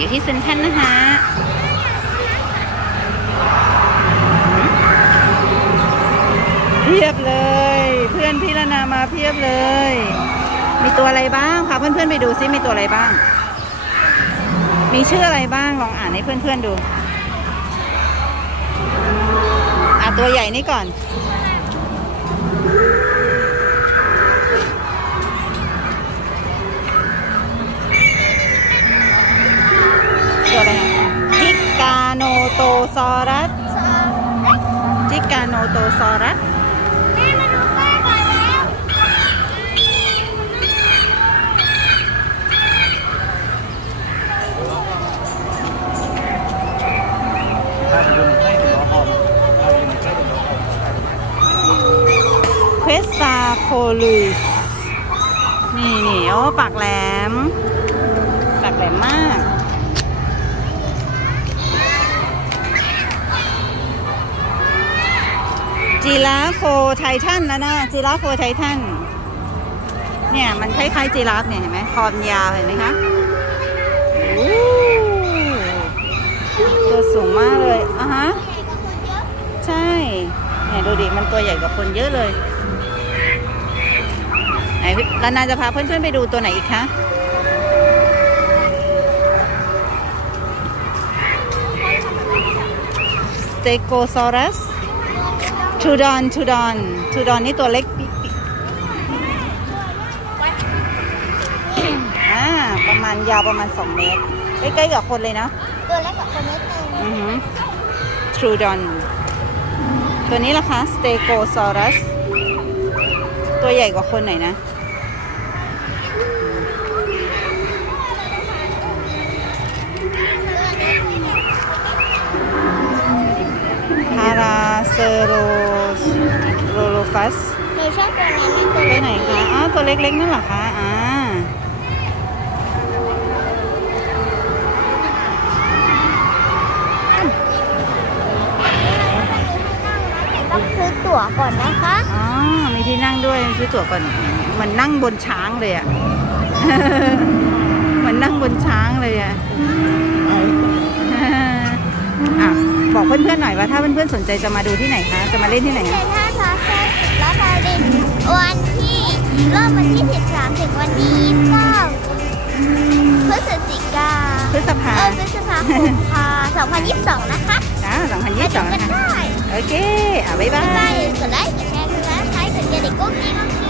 อยู่ที่เซ็นทรัลนะคะเพียบเลย เพื่อนพี่ละนามาเพียบเลย มีตัวอะไรบ้างคะเพื่อนๆไปดูซิมีตัวอะไรบ้าง มีชื่ออะไรบ้างลองอ่านให้เพื่อนๆดูอะตัวใหญ่นี่ก่อน โนโตซอรัสจิกาโนโตซอรัสแม่มาดูป้าก่อนแล้วเควสซาโคลูสนี่นี่โอ้ปากแหลม ปากแหลมมาก จีราฟโฟไททันแล้วนะจีราฟโฟไททันเนี่ยมันคล้ายๆจีราฟเนี่ยเห็นไหมคอมยาวเห็นไหมคะตัวสูงมากเลยอะฮะใช่เนี่ยดูดิมันตัวใหญ่กว่าคนเยอะเลยไหนลานาจะพาเพื่อนๆไปดูตัวไหนอีกคะสเตโกซอรัส ทูดอนทูดอนทูดอนนี่ตัวเล็กปิ๊กปิ๊กอ่าประมาณยาวประมาณ 2 เมตรใกล้ๆกับคนเลยเนาะตัวเล็กกว่าคนนิดนึงอือฮึทรูดอนตัวนี้ล่ะคะสเตโกซอรัสตัวใหญ่กว่าคนหน่อยนะพาราเซโรโรโล ฟัสหนูชอบตัวนั้นนะตัวตัวเล็กไหนคะ อ้าวตัวเล็กๆนั่นเหรอคะ อ่า ต้องซื้อตั๋วก่อนนะคะ อ๋อ มีที่นั่งด้วยซื้อตั๋วก่อนเหมันนั่งบนช้างเลยอะ เหมือนนั่งบนช้างเลยอะ อะ บอกเพื่อนๆหน่อยว่าถ้าเพื่อนๆสนใจจะมาดูที่ไหนคะ จะมาเล่นที่ไหนเซ็คะนทรัลพาซ่าและพารินวันที่เริ่มวันที่ 13 ถึงวันที่29พฤศจิกาพฤษภาเออพฤษภาคมค่ะ2022 นะคะอ่าสองพันมายี่สิบสดูองกันะนคะได้โอเค อะ บ๊ายบาบ๊ายบายยกดไลค์ กดแชร์กดซับสไครต์กดกระดิ่งกุ๊กกิ๊งกุ๊กกิ๊ง